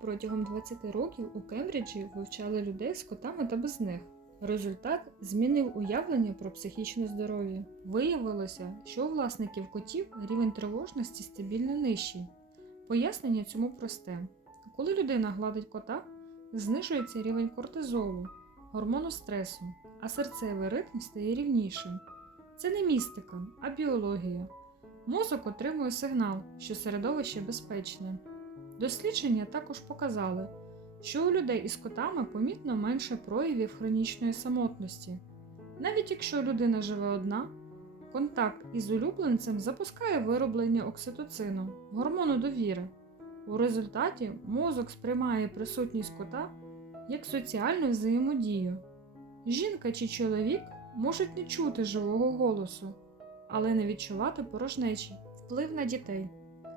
Протягом 20 років у Кембриджі вивчали людей з котами та без них. Результат змінив уявлення про психічне здоров'я. Виявилося, що у власників котів рівень тривожності стабільно нижчий. Пояснення цьому просте: коли людина гладить кота, знижується рівень кортизолу, гормону стресу, а серцевий ритм стає рівнішим. Це не містика, а біологія. Мозок отримує сигнал, що середовище безпечне. Дослідження також показали, що у людей із котами помітно менше проявів хронічної самотності. Навіть якщо людина живе одна, контакт із улюбленцем запускає вироблення окситоцину, гормону довіри. У результаті мозок сприймає присутність кота як соціальну взаємодію. Жінка чи чоловік можуть не чути живого голосу, але не відчувати порожнечі, вплив на дітей.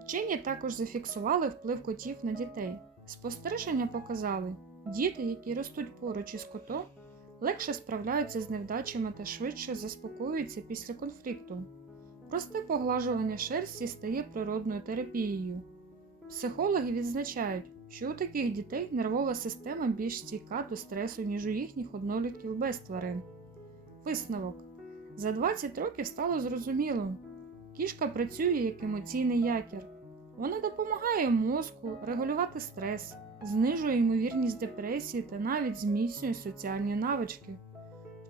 Вчені також зафіксували вплив котів на дітей. Спостереження показали, діти, які ростуть поруч із котом, легше справляються з невдачами та швидше заспокоюються після конфлікту. Просте поглажування шерсті стає природною терапією. Психологи відзначають, що у таких дітей нервова система більш стійка до стресу, ніж у їхніх однолітків без тварин. Висновок. За 20 років стало зрозуміло, кішка працює як емоційний якір. Вона допомагає мозку регулювати стрес, знижує ймовірність депресії та навіть зміцнює соціальні навички.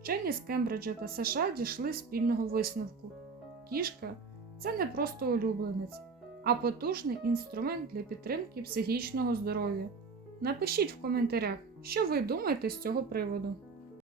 Вчені з Кембриджа та США дійшли спільного висновку. Кішка це не просто улюбленець, а потужний інструмент для підтримки психічного здоров'я. Напишіть в коментарях, що ви думаєте з цього приводу.